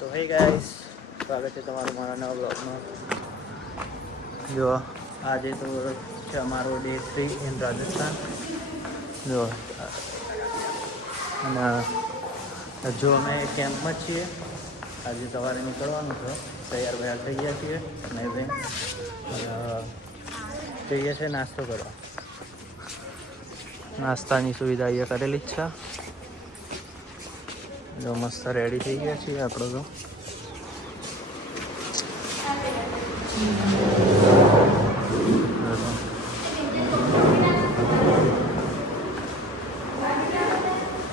તો હે ગાઈસ, સ્વાગત છે તમારું મારા નવા બ્લોગમાં. જો આજે તો છે અમારો ડે 3 ઇન રાજસ્થાન. જો અને જો અમે કેમ્પમાં જ છીએ. આજે સવારે નીકળવાનું છે, તૈયાર બૈયાર થઈ ગયા છીએ અને જઈએ છીએ નાસ્તો કરવા. નાસ્તાની સુવિધા અહીંયા કરેલી જ છે. જો મસ્ત રેડી થઈ ગયા છીએ આપણે તો.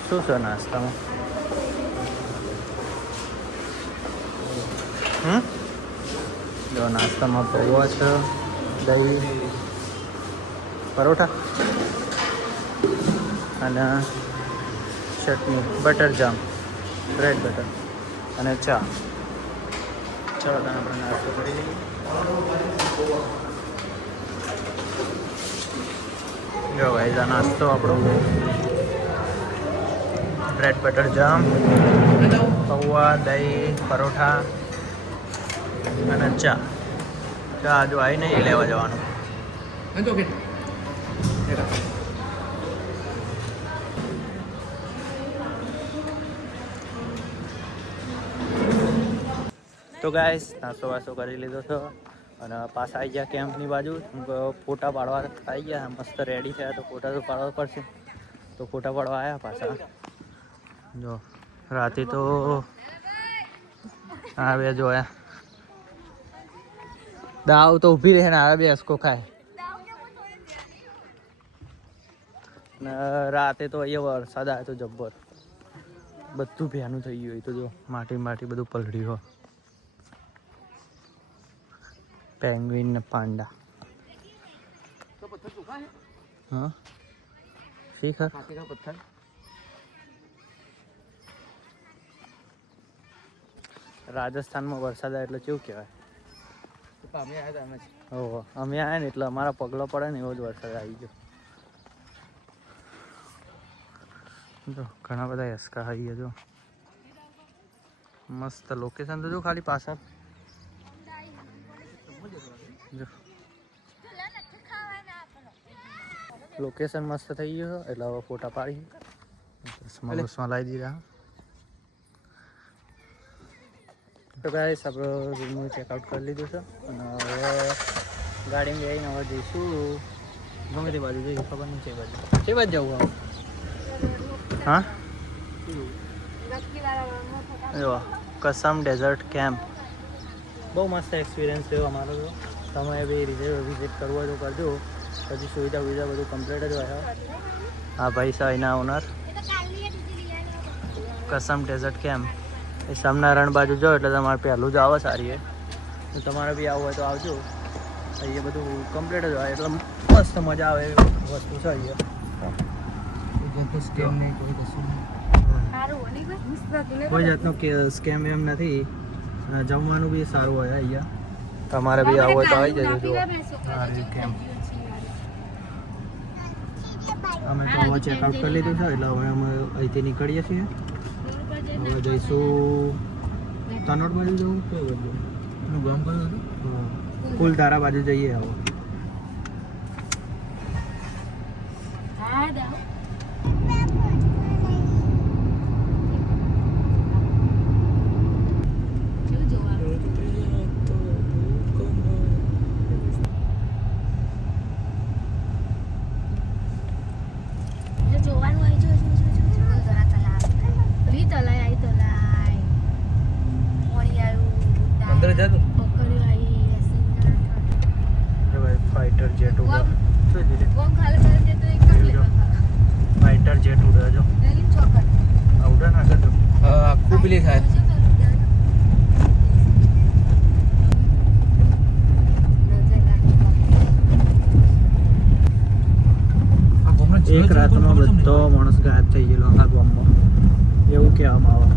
શું છે નાસ્તામાં? જો નાસ્તામાં પૌવા છે, દહીં, પરોઠા અને ચટણી, બટર જામ, બ્રેડ બટર અને ચા. ચલો તમે આપણે નાસ્તો કરી લઈએ. જો ભાઈ આ નાસ્તો આપણો બ્રેડ બટર જામ, પૌવા, દહીં, પરોઠા અને ચા. ચા જો આવી નહીં લેવા જવાનું. તો ગાઈસ નાસ્તો વાસ્તો કરી લીધો છે અને પાછા આવી ગયા કેમ્પની બાજુ. ફોટા પાડવા આવી ગયા, મસ્ત રેડી થયા તો ફોટા તો પાડવા પડશે. તો ફોટા પાડવા આવ્યા પાછા. જો રાતે તો આવે જોયા દાવ તો ઊભી રહે ને આવે બે હસકો ખાય. ને રાતે તો અહીંયા વરસાદ આવ્યો તો જબ્બર, બધું ભેનું થઈ ગયું. તો જો માટી બધું પલળ્યું હોય. પેંગ્વિન ને પાંડા. હા શીખર રાજસ્થાનમાં વરસાદ આવે એટલે કેવું કહેવાય. ઓહો અમે આવ્યા ને એટલે અમારા પગલો પડે ને એવો જ વરસાદ આવી ગયો. જો ઘણા બધા હિસકા આવી ગયા. જો મસ્ત લોકેશન તો જો ખાલી પાછળ. જો લોકેશન મસ્ત થઈ ગયું એટલે હવે ફોટા પાડી બસમાં લાવી દીધા. તો ગાઈસ આપણે રૂમનું ચેકઆઉટ કરી લીધું છે અને હવે ગાડીમાં જઈને હવે જઈશું ગમે તે બાજુ જઈએ, ખબર નહીં છે બાજુ જવું હવે. હા જો કસમ ડેઝર્ટ કેમ્પ બહુ મસ્ત એક્સપિરિયન્સ થયો અમારો. તો તમે બી વિઝિટ કરવો હોય તો કરજો. પછી સુવિધા બધું કમ્પ્લીટ જ હોય. હા ભાઈ છે એના ઓનર. કસમ ડેઝર્ટ કેમ્પ એ સામનારાયણ બાજુ જાઓ એટલે તમારે પહેલું જ આવે સારી. તો તમારે બી આવવું હોય તો આવજો. અહીંયા બધું કમ્પ્લીટ જ હોય એટલે મસ્ત મજા આવે એવી વસ્તુ છે અહીંયા. કોઈ જાતનો સ્કેમ એમ નથી. જમવાનું બી સારું હોય અહીંયા. તમારે બી આવવું હોય તો આવી જજો. જો કેમ અમે તો હવે ચેકઆઉટ કરી લીધું છે એટલે હવે અમે અહીંથી નીકળીએ છીએ. હવે જઈશું તનોટ બાજુ જવું કે બધું ગામ કયું હતું? હા ફૂલધારા બાજુ જઈએ હવે. फाइटर जेट उड़ा फाइटर जेट उड़ा जो उड़ा ना कर खूब लिखा है. એક રાતમાં બધો માણસ ગાયબ થઈ ગયેલો આ ગામમાં એવું કહેવામાં આવે.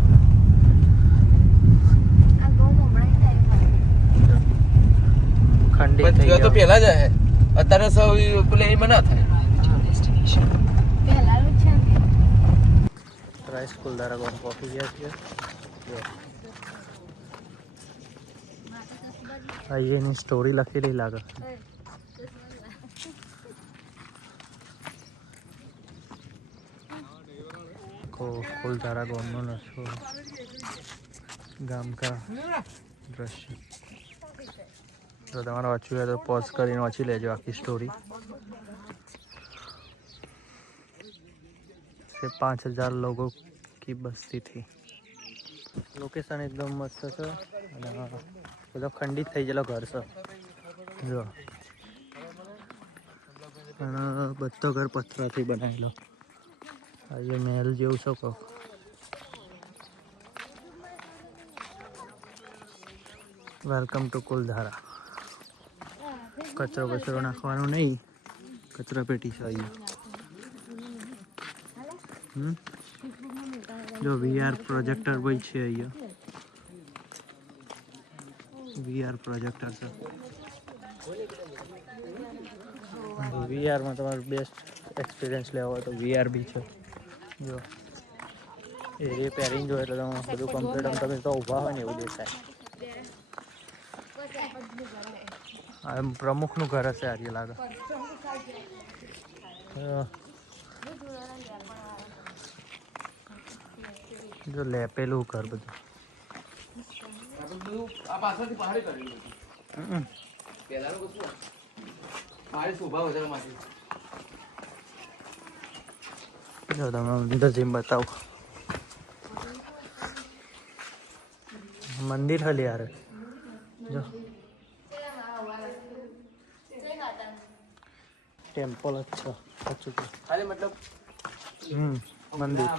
ખંડિત થઈ ગયો તો પહેલા જ હે. અત્યારે સૌ પેલે એમાં ના થાય. રાઈસ સ્કૂલ દ્વારા પહોંચી ગયા છીએ. એની સ્ટોરી લખેલી લાગે. ફૂલધારા ગામનો નશો ગામ કા દ્રશ્ય. તો તમારે વાંચવું હોય તો પોઝ કરીને વાંચી લેજો આખી સ્ટોરી. 5,000 लोगों की बस्ती थी. લોકેશન એકદમ મસ્ત છે અને બધો ખંડિત થઈ ગયેલો ઘર છે જો. અને બધો ઘર પથ્થરથી બનાવેલો. આજે મહેલ જેવું છે કહો. Welcome to Kuldhara. કચરો નાખવાનો નહીં, કચરા પેટી છે અહીંયા. જો VR પ્રોજેક્ટર ભાઈ છે અહીંયા. VR પ્રોજેક્ટર છે. VRમાં તમારું બેસ્ટ એક્સપિરિયન્સ લેવો હોય તો VR બી છે જો. એ રિપેરિંગ જોઈએ તો તમે બધું કમ્પ્લીટ તમે તો ઊભા હોય ને એવું દેખાય. આ પ્રમુખનું ઘર હશે આજે લાગે. જો લેપેલું ઘર બધું. જો તમે અંદર જઈને બતાવો. મંદિર હલી યાર જો. ટેમ્પલ જ છે ખાલી મતલબ મંદિર.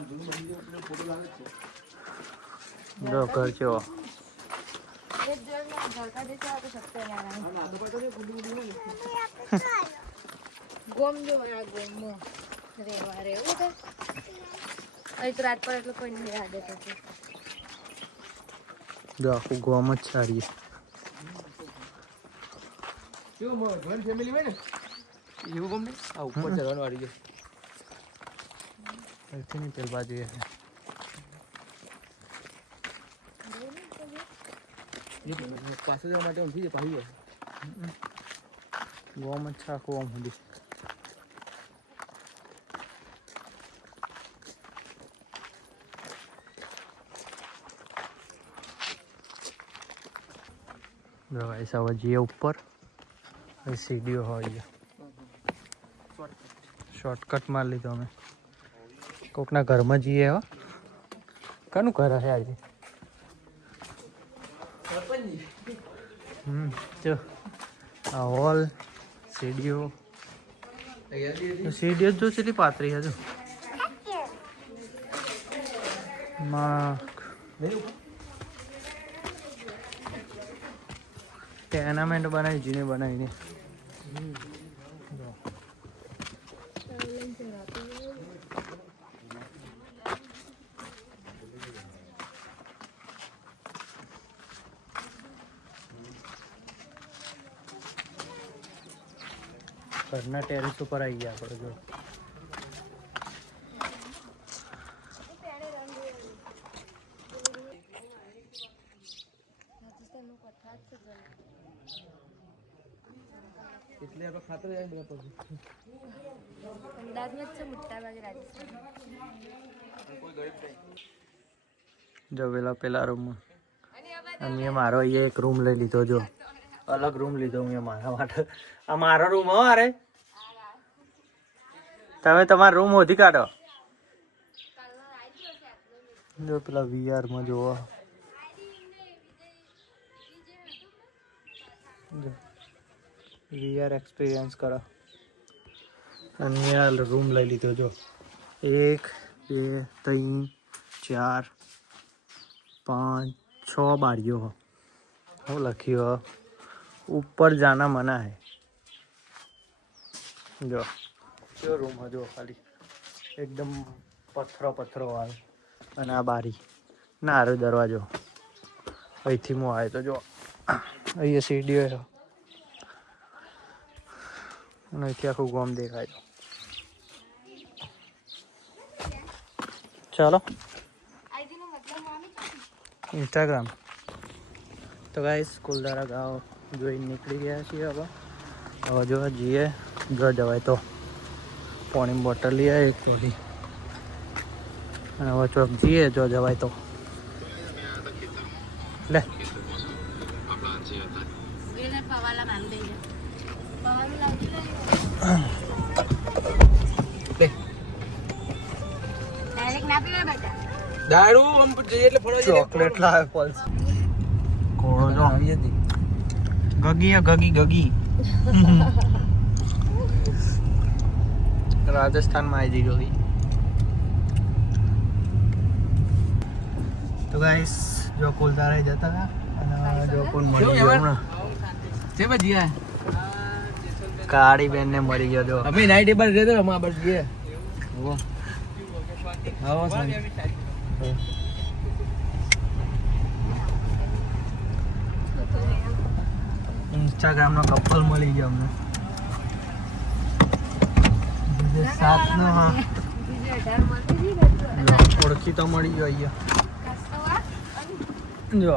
જો ઘર કેવો. ગોમ જો મારા ગોમ રેવા રેવું તો અહીં તો રાત પર એટલે કોઈ નહીં યાદ હતી. જો આખું ગોમ જ સારી. જોઈન્ટ ફેમિલી હોય ને એવું ગમ નહીં. આ ઉપર ચડવાનું વાળી જાય. અહીંથી નહીં પેલ બાજુ એ પાછળ જવા માટે ઊંધી જાય પાછી ગોમ જ છે આખું આમ સુધી. જો ગાઈસ હવે જઈએ ઉપર. અહીં સીડીઓ હોય. શોર્ટકટ માર લીધો અમે. કોકના ઘરમાં જઈએ હવે. કનું ઘર હશે આજે? જો આ હોલ સીડીઓ. સીડીઓ જો કેટલી પાતળી હજુ. ટેનામેન્ટ બનાવી જીને બનાવીને. ઘરના ટેરેસ ઉપર આવી ગયા આપણે જો. એટલે આપણે ખાતર જાય બધા પછી અમદાવાદમાં જ છે મોટા ભાગે રાજસ્થાન. કોઈ ગરીબ નહીં. જો પેલા રૂમમાં અને મેં મારો અહીંયા એક રૂમ લઈ લીધો. જો અલગ રૂમ લીધો મેં મારા માટે. આ મારો રૂમ હો. અરે તમે તમારો રૂમ શોધી કાઢો. જો પેલા VRમાં જોવો. VR એક્સપિરિયન્સ કરો. અને રૂમ લઈ લીધો. જો 1 2 3 4 5 6 બારીઓ હું લખ્યું ઉપર જાના મના હે. જો કયો રૂમ હો. જો ખાલી એકદમ પથ્થરો વાળો. અને આ બારી ના હારો દરવાજો. અહીંથી હું આવ્યો તો જો અહીંયા સીડીઓ અને અહીંથી આખું ગામ દેખાય. ચાલો ઇન્સ્ટાગ્રામ તો ગાઈસ કુલધારા ગાંવ જોઈને નીકળી ગયા છીએ હવે જો જઈએ જો જવાય તો પાણીની બોટલ લઈ આવે એક થોડી અને હવે ચોક જઈએ જો જવાય તો લે દારૂ આમ જઈએ એટલે ફરવા જઈએ ચોકલેટ લાવે પલ્સ કોળો જો આવી હતી ગગી રાજસ્થાનમાં આવી ગઈ તો ગાઈસ જો કુલધારે જતા હતા અને જો કોણ મળી ગયો હમણાં છે ભજીયા કાળી બેન ને મળી ગયો જો અમે નાઈટ ટેબલ રહેતો અમે બસ જઈએ હો આવો સાંજ ઇન્સ્ટાગ્રામ નો કપલ મળી ગયો અમને સાત નો ઓળખી તો મળી ગયો અહીંયા જો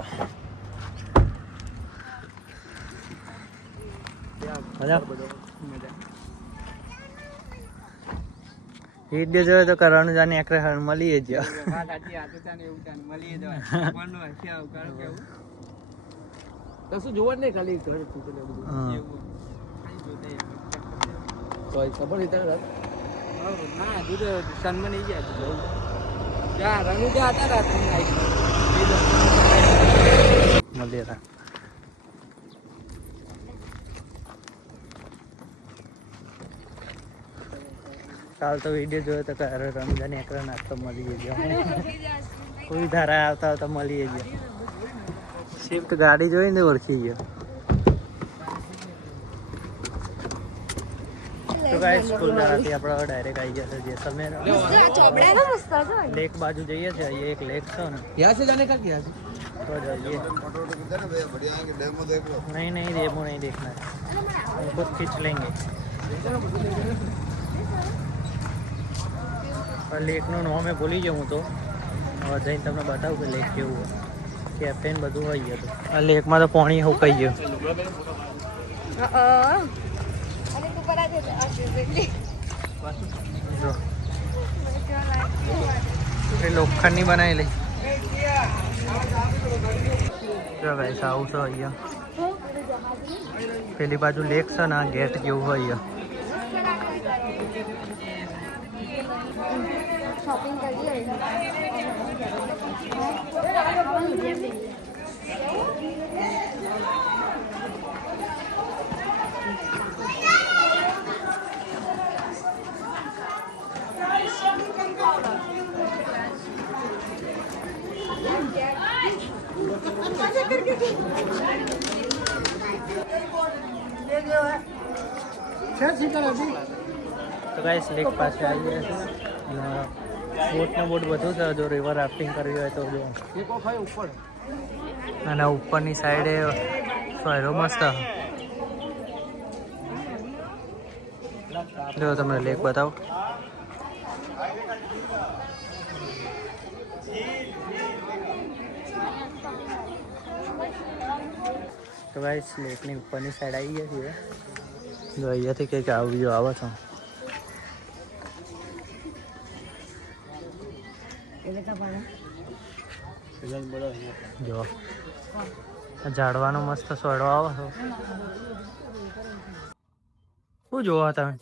મજા એક ડે જોયો તો કરવાનું જાને એક મળીએ જ કશું જોવા નહીં ખાલી ઘર તો ખબર ના દૂધ સન્માન નહીં ગયા ત્યાં રનુ ત્યાં હતા મળીએ હતા કાલ તો વિડીયો જોયો તો કે રમજાન એકરા નાસ્તો મળી ગયો કોઈ ધારા આવતા આવતા મળી ગયો શિફ્ટ ગાડી જોઈને ઓળખી ગયો તો ગાઈસ કુલધારાથી આપણે ડાયરેક્ટ આવી ગયા છે જેસલમેર લેક બાજુ જઈએ છીએ અહીંયા એક લેક છે ને यहाँ से जाने का क्या तो जाइए नहीं डेमो नहीं देखना है हम खुद खींच लेंगे और લેકનું નામ મેં ભૂલી ગયો હું તો હવે જઈને તમને બતાવું કે લેક કેવું હોય કેપ્ટન બધું હોય હતું આ લેકમાં તો પાણી સુકાઈ ગયું જો એ લોખંડની બનાવી લઈ જો ભાઈ આવું છે અહીંયા પેલી બાજુ લેક છે ને આ ગેટ જેવું હોય શોપિંગ કરીએ તો ગાઈસ લેક પાસે આવી ગયા છે બોટને બોટ બધું છે જો રિવર રાફ્ટિંગ કરવી હોય તો જો ઉપર અને ઉપરની સાઈડે સોયરો મસ્ત જો તમને લેક બતાવો તો ગાઈસ લેકની ઉપરની સાઈડ આવી ગયા છીએ જો અહીંયાથી કંઈક આવી જો આવે છે જો ઝાડવાનો મસ્ત સોડો આવો છો શું જોવા તમે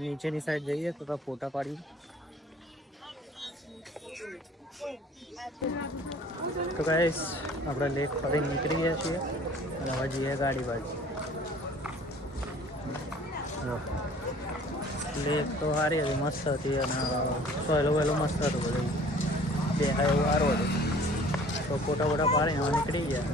નીચેની સાઈડ જઈએ તો ફોટા પાડી તો ગાઈસ આપણે લેક ફરી નીકળી ગયા છીએ અને હવે જઈએ ગાડી બાજુ લેક તો સારી હતી મસ્ત હતી અને સોયલો વહેલો મસ્ત હતો બધું દેખાય એવું સારું હતું તો ફોટા બોટા પાડીને હવે નીકળી ગયા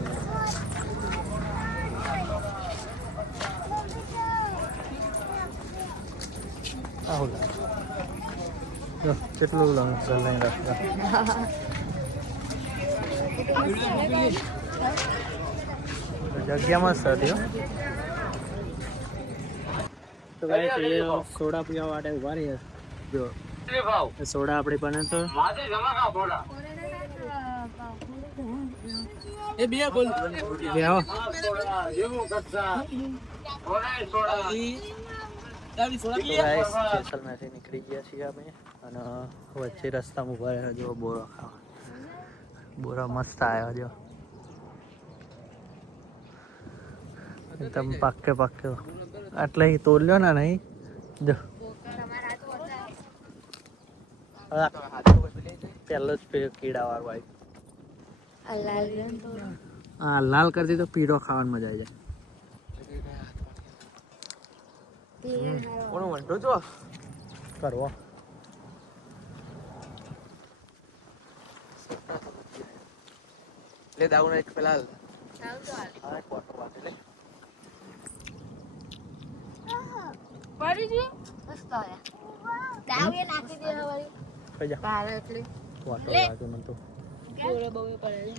આવું જો કેટલું લઈને રાખતા જગ્યા મસ્ત હતી તો ગાઈસ એ સોડા પીવા માટે ઉભા રહ્યા જો સોડા આપણી બને તો એ બે બોલ બે આવો. તો guys, જેસલમેરથી નીકળી ગયા છીએ અમે અને વચ્ચે રસ્તામાં ઉભા રહ્યા જો બોરો ખાવા. બોરા મસ્ત આવ્યા જો એકદમ પાકે પાકે એટલે તોડ્યો ને નહીં જો પેલો જ કીડા વાળો આવ્યો. હા લાલ કરી દીધો પીળો ખાવાની મજા આવી જાય. કોનો વંટો છો કરવો લે દાઉ એક પેલા હા ફોટો પાડી લે. પડી ગયું મસ્ત આયા દાવે નાખી દે વળી કઈ જા તારે એટલે ફોટો લે. પાડી મને તો બોરે બહુ પડે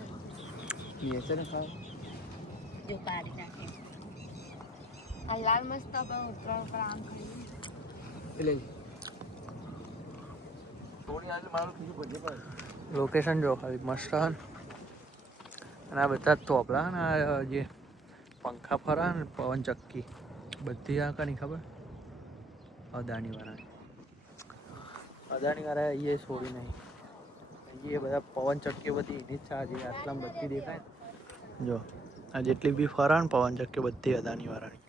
ये से ना खाओ જો પાડી નાખે આ લાલ મસ્ત પણ ઉતરાણ પર આમ ખાઈ ले थोड़ी आज मारो किसी को दे पर લોકેશન જો ખાલી મસ્ત હે અને આ બધા તોપલા ને આ જે પંખા ફરા ને પવન ચક્કી બધી આ કની ખબર અદાણી વાળા એ છોડી નહીં એ બધા પવન ચક્કી બધી એની જ છે આજે આટલામાં બધી દેખાય ને. જો આ જેટલી બી ફરા ને પવન ચક્કી બધી અદાણી વાળાની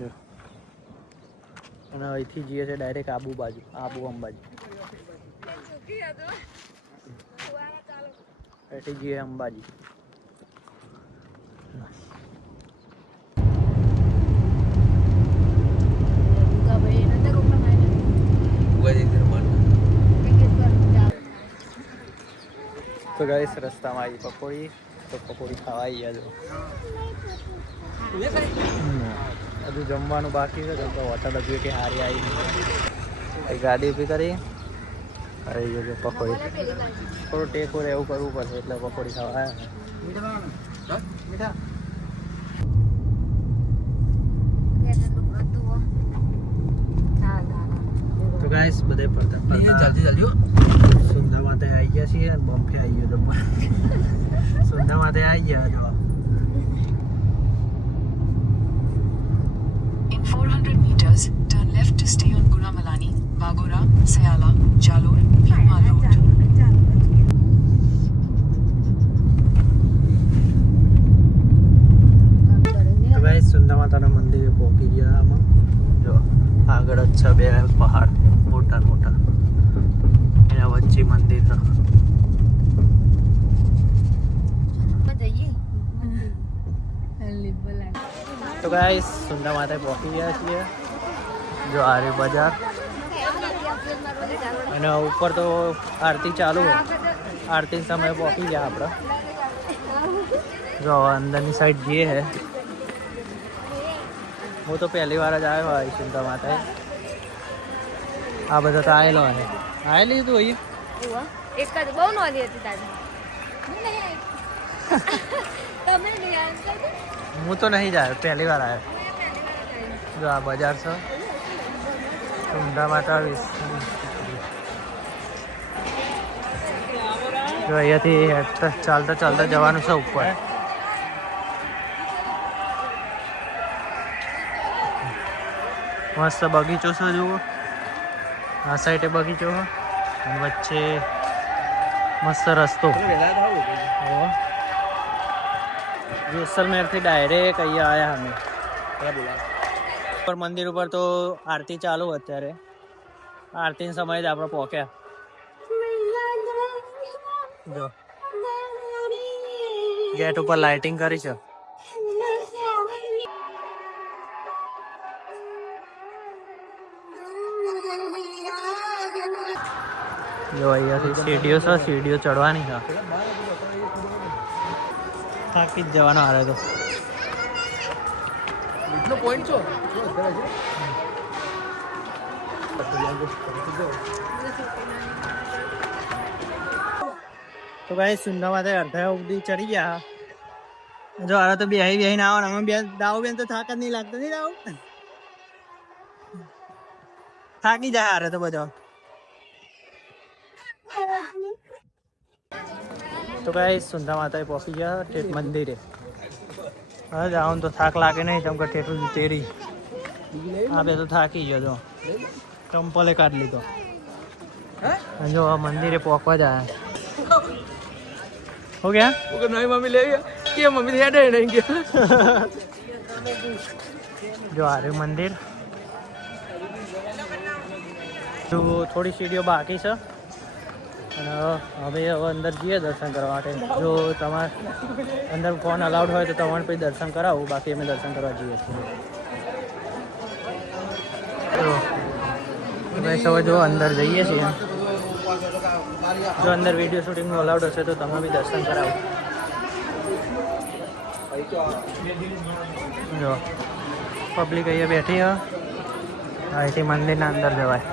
જો અને અહીંથી જઈએ છે ડાયરેક્ટ આબુ બાજુ આબુ અંબાજી અહીંથી જઈએ અંબાજી. वो एक दिन मान તો ગાઈસ રસ્તામાં આવી પકોડી તો પકોડી ખાવા આવી ગયા જો હજુ જમવાનું બાકી છે તો હોટલ હજુ કે હારી આવી નહીં. ગાડી ઊભી કરી આવી ગયો પકોડી થોડું ટેકો એવું કરવું પડશે એટલે પકોડી ખાવા આવ્યા. मीठा તો ગાઈસ બધે પડતા जल्दी जल्दी સુંદા માથે આવી ગયા છીએ અને બમ્ફે આવી ગયો જમવા. સુંદા માથે આવી ગયા જો In 400 meters, turn left to stay on Gunamalani, Bagora, Sayala, Jalore, Bhima Road. તો ગાઈસ સુંદા માતાના મંદિરે પહોંચી ગયા આમાં જો આગળ જ છે બે પહાડ મોટા મોટા એના વચ્ચે મંદિર છે. તો ગાઈસ સુંદા માતા પહોંચી ગયા છીએ જો આરે બજાર અને ઉપર તો આરતી ચાલુ હોય આરતી સમયે પહોંચી ગયા આપણે. જો અંદરની સાઈડ જઈએ હે હું તો પહેલી વાર જ આવ્યો હોય સુંદા માતા. આ બધા તો આવેલો હે આવેલી તું અહીંયા એક જ બહુ નોંધી હતી તારી તમે નહીં આવ્યા હું તો નહીં જાય પહેલી વાર આવ્યો. જો આ બજાર છે સુંદા માતા જો અહીંયાથી ચાલતા ચાલતા જવાનું છે ઉપર. મસ્ત બગીચો છે જુઓ આ સાઈડે બગીચો છે અને વચ્ચે મસ્ત રસ્તો. જેસલમેરથી ડાયરેક્ટ અહીંયા આવ્યા અમે ઉપર મંદિર ઉપર તો આરતી ચાલુ અત્યારે આરતીના સમયે જ આપણે પહોંચ્યા. જો ગેટ ઉપર લાઇટિંગ કરી છે. જો અહીંયાથી સીડીઓ છે સીડીઓ ચડવાની છે. થાકી જ જવાનો હારે તો इतना पॉइंट छो તો ભાઈ સુંદા માથે અડધા સુધી ચડી ગયા. જો હારે તો બેહી બેહીને આવો ને અમે બે દાવ બેન તો થાક જ નહીં લાગતો નહીં દાવ થાકી જાય હારે તો બધો. તો ગાઈસ સુંદરા માતા પહોંચી ગયા ઠેઠ મંદિરે. હા જાઉં તો થાક લાગે નહીં કેમ કે ઠેઠું તેરી આ બે તો થાકી ગયો જો ચંપલે કાઢી લીધો. જો આ મંદિરે પહોંચવા જાય હો ગયા ઓકે નવી મમ્મી લઈ ગયા કે મમ્મી હેડે નહીં ગયા. જો આ રહ્યું મંદિર. જો થોડી સીડીઓ બાકી છે અને હવે અંદર જઈએ દર્શન કરવા માટે. જો તમારે અંદર ફોન અલાઉડ હોય તો તમારે પછી દર્શન કરાવું, બાકી અમે દર્શન કરવા જઈએ છીએ. હવે જો અંદર જઈએ છીએ. જો અંદર વિડીયો શૂટિંગનું અલાઉડ હશે તો તમે બી દર્શન કરાવો. જો પબ્લિક અહીંયા બેઠી હોય, અહીંથી મંદિરના અંદર જવાય.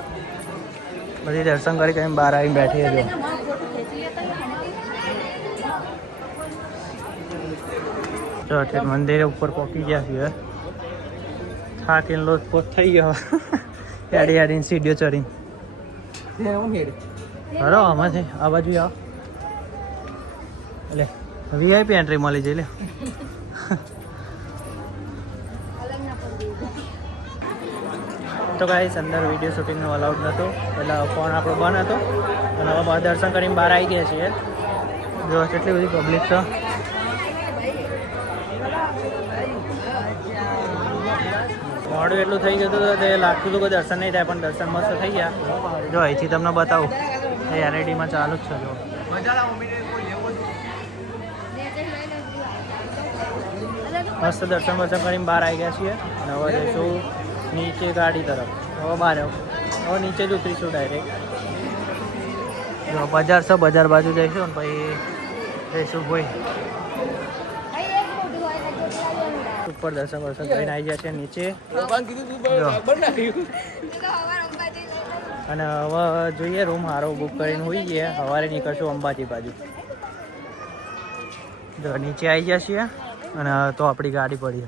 બધી દર્શન કરી કરીને બહાર આવીને બેઠી હતી. જો ઠેઠ મંદિરે ઉપર પહોંચી ગયા છીએ. થાકીને લોટપોટ થઈ ગયો હેડી હેડીને સીડીઓ ચડીને. હલો આમાંથી આ બાજુ આવો એટલે વીઆઈપી એન્ટ્રી મળી જઈ લે. તો ગાઈસ અંદર વિડીયો શૂટિંગનો અલાઉડ નહોતો એટલે ફોન આપણો બંધ હતો અને હવે દર્શન કરીને બહાર આવી ગયા છીએ. જો કેટલી બધી પબ્લિક છે. મોડું એટલું થઈ ગયું હતું તે લાગતું હતું કે દર્શન નહીં થાય, પણ દર્શન મસ્ત થઈ ગયા. જો અહીંથી તમને બતાવું એ એલઈડીમાં ચાલુ જ છે. જો મસ્ત દર્શન વર્શન કરીને બહાર આવી ગયા છીએ અને હવે જઈશું નીચે ગાડી તરફ. હવે બહાર હવે નીચે જ ઉતરીશું ડાયરેક્ટ. જો બજાર છે, બજાર બાજુ જઈશું ને પછી જઈશું ભાઈ ઉપર દર્શન વર્શન કરીને આવી ગયા છે નીચે. અને હવે જોઈએ રૂમ સારો બુક કરીને હોઈ ગયા. સવારે નીકળશું અંબાજી બાજુ. જો નીચે આવી ગયા છીએ અને તો આપણી ગાડી પડી.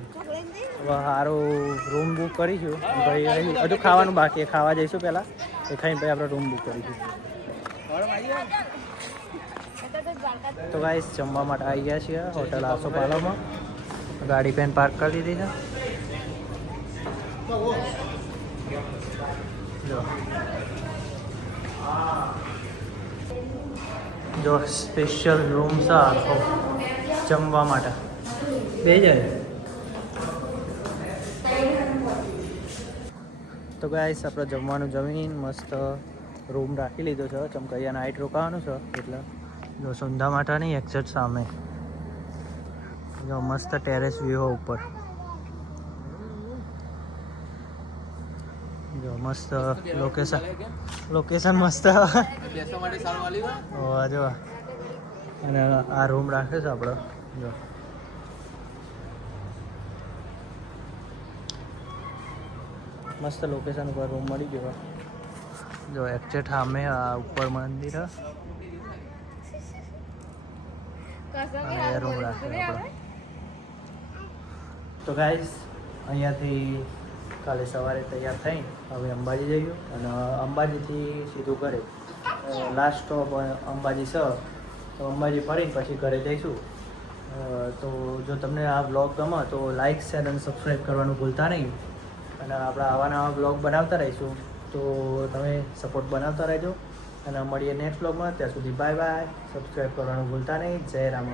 હવે સારું રૂમ બુક કરીશું. ભાઈ હજુ ખાવાનું બાકી, ખાવા જઈશું પહેલાં, એ ખાઈને પછી આપણે રૂમ બુક કરીશું. તો ગાઈસ જમવા માટે આવી ગયા છીએ હોટલ આસોપાલામાં. ગાડી પેન પાર્ક કરી દીધી છે. જો સ્પેશિયલ રૂમ છે આખો જમવા માટે. બે જાય તો ગાઈસ આપણે જમવાનું જમીન મસ્ત રૂમ રાખી લીધો છે. ચમકૈયા નાઇટ રોકાવાનું છે એટલે જો સુંધા માતાની એક્ઝેક્ટ સામે જો મસ્ત ટેરેસ વ્યૂ ઉપર. જો મસ્ત લોકેશન મસ્ત. જો અને આ રૂમ રાખે છે આપણો. જો મસ્ત લોકેશન ઉપર રૂમ મળી ગયો. જો એક્ઝેક્ટ સામે આ ઉપર મંદિર અને રૂમ રાખે આપણો. તો ગાઈસ અહીંયાથી કાલે સવારે તૈયાર થઈને હવે અંબાજી જઈએ અને અંબાજીથી સીધું ઘરે. લાસ્ટ સ્ટોપ અંબાજી છે તો અંબાજી ફરીને પછી ઘરે જઈશું. તો જો તમને આ બ્લોગ ગમે તો લાઇક શેર અને સબસ્ક્રાઈબ કરવાનું ભૂલતા નહીં. અને આપણે આવા નવા બ્લોગ બનાવતા રહીશું તો તમે સપોર્ટ બનાવતા રહેજો. અને મળીએ નેક્સ્ટ બ્લોગમાં. ત્યાં સુધી બાય બાય. સબસ્ક્રાઈબ કરવાનું ભૂલતા નહીં. જય રામ.